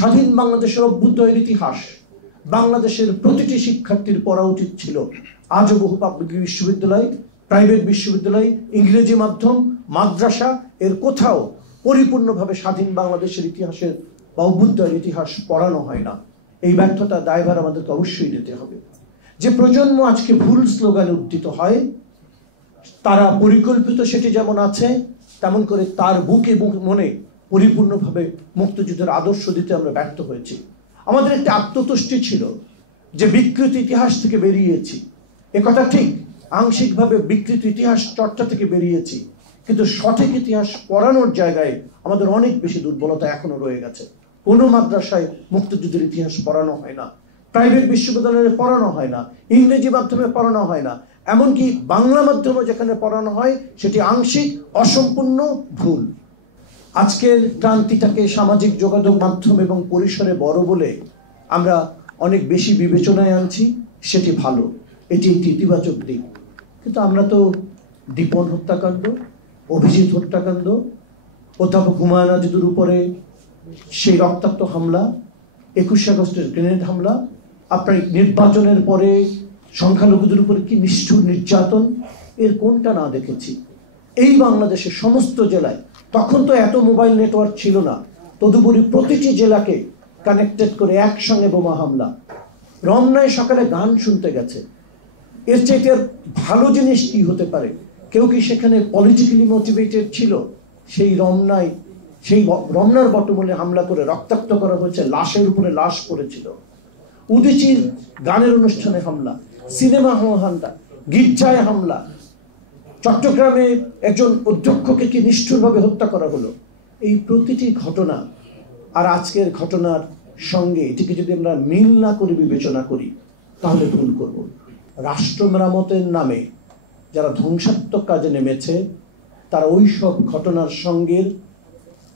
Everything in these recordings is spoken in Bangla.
স্বাধীন বাংলাদেশের অভ্যুদয়ের ইতিহাস বাংলাদেশের প্রতিটি শিক্ষার্থীর পড়া উচিত ছিল। আজও বহু পাবলিক বিশ্ববিদ্যালয়, প্রাইভেট বিশ্ববিদ্যালয়, ইংরেজি মাধ্যম, মাদ্রাসা এর কোথাও পরিপূর্ণভাবে স্বাধীন বাংলাদেশের ইতিহাসের বা অভ্যুদয়ের ইতিহাস পড়ানো হয় না। এই ব্যর্থতা দায়ভার আমাদেরকে অবশ্যই নিতে হবে। যে প্রজন্ম আজকে ভুল স্লোগানে উদ্ধৃত হয়, তারা পরিকল্পিত সেটি যেমন আছে, তেমন করে তার বুকে মনে পরিপূর্ণভাবে মুক্তিযুদ্ধের আদর্শ দিতে আমরা ব্যর্থ হয়েছি। আমাদের একটি আত্মতুষ্টি ছিল যে বিকৃত ইতিহাস থেকে বেরিয়েছি, একথা ঠিক। আংশিকভাবে বিকৃত ইতিহাস চর্চা থেকে বেরিয়েছি, কিন্তু সঠিক ইতিহাস পড়ানোর জায়গায় আমাদের অনেক বেশি দুর্বলতা এখনো রয়ে গেছে। কোনো মাদ্রাসায় মুক্তিযুদ্ধের ইতিহাস পড়ানো হয় না, প্রাইভেট বিশ্ববিদ্যালয়ে পড়ানো হয় না, ইংরেজি মাধ্যমে পড়ানো হয় না, এমনকি বাংলা মাধ্যমে যেখানে পড়ানো হয় সেটি আংশিক, অসম্পূর্ণ, ভুল। আজকের ক্রান্তিটাকে সামাজিক যোগাযোগ মাধ্যম এবং পরিসরে বড় বলে আমরা অনেক বেশি বিবেচনায় আনছি, সেটি ভালো, এটি একটি ইতিবাচক দিক। কিন্তু আমরা তো দীপন হত্যাকাণ্ড, অভিজিৎ হত্যাকাণ্ড, অধ্যাপক হুমায়ুন আজাদের উপরে সেই রক্তাক্ত হামলা, 21 আগস্টের গ্রেনেড হামলা, আপনার নির্বাচনের পরে সংখ্যালঘুদের উপরে কি নিষ্ঠুর নির্যাতন, এর কোনটা না দেখেছি? এই বাংলাদেশের সমস্ত জেলায়, তখন তো এত মোবাইল নেটওয়ার্ক ছিল না, তদুপরি প্রতিটি জেলাকে কানেক্টেড করে একসঙ্গে বোমা হামলা। রমনায় সকালে গান শুনতে গেছে, এর চাইতে ভালো জিনিস কি হতে পারে? কেউ কি সেখানে পলিটিক্যালি মোটিভেটেড ছিল? সেই রমনার বটমূলে হামলা করে রক্তাক্ত করা হয়েছে, লাশের উপরে লাশ পড়েছিল। উদীচীর গানের অনুষ্ঠানে হামলা, সিনেমা হামলা, গির্জায় হামলা, চট্টগ্রামে একজন অধ্যক্ষকে কি নিষ্ঠুরভাবে হত্যা করা হলো। এই প্রতিটি ঘটনা আর আজকের ঘটনার সঙ্গে এটিকে যদি আমরা মিল না করে বিবেচনা করি তাহলে ভুল করব। রাষ্ট্র মেরামতের নামে যারা ধ্বংসাত্মক কাজে নেমেছে তারা ওই সব ঘটনার সঙ্গে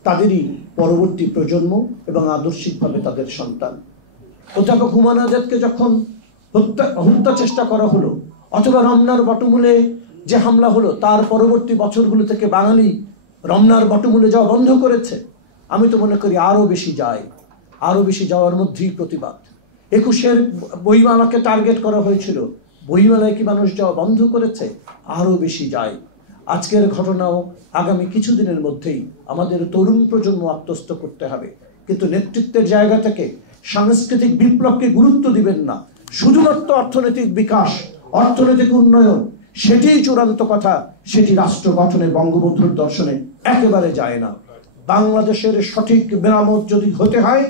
তাদেরই পরবর্তী প্রজন্ম এবং আদর্শিকভাবে তাদের সন্তান। অধ্যাপক হুমায়ুন আজাদকে যখন হত্যা চেষ্টা করা হলো, অথবা রমনার বটমূলে যে হামলা হলো, তার পরবর্তী বছরগুলো থেকে বাঙালি রমনার বটমূলে যাওয়া বন্ধ করেছে। আমি তো মনে করি আরও বেশি যায়, আরও বেশি যাওয়ার মধ্যেই প্রতিবাদ। 21-এর বইমেলাকে টার্গেট করা হয়েছিল, বইমেলায় কি মানুষ যাওয়া বন্ধ করেছে? আরও বেশি যায়। আজকের ঘটনাও আগামী কিছুদিনের মধ্যেই আমাদের তরুণ প্রজন্ম আত্মস্থ করতে হবে। কিন্তু নেতৃত্বের জায়গা থেকে সাংস্কৃতিক বিপ্লবকে গুরুত্ব দিবেন না। শুধুমাত্র অর্থনৈতিক বিকাশ, অর্থনৈতিক উন্নয়ন সেটিই চূড়ান্ত কথা, সেটি রাষ্ট্র গঠনে বঙ্গবন্ধুর দর্শনে একেবারে যায় না। বাংলাদেশের সঠিক মেরামত যদি হতে হয়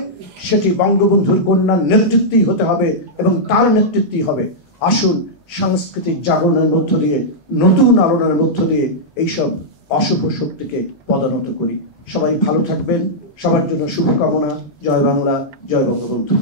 সেটি বঙ্গবন্ধুর কন্যার নেতৃত্বেই হতে হবে এবং তার নেতৃত্বই হবে। আসুন সাংস্কৃতিক জাগরণের মধ্য দিয়ে, নতুন আলোড়নের মধ্য দিয়ে এইসব অশুভ শক্তিকে পদানত করি। সবাই ভালো থাকবেন, সবার জন্য শুভকামনা। জয় বাংলা, জয় বঙ্গবন্ধু।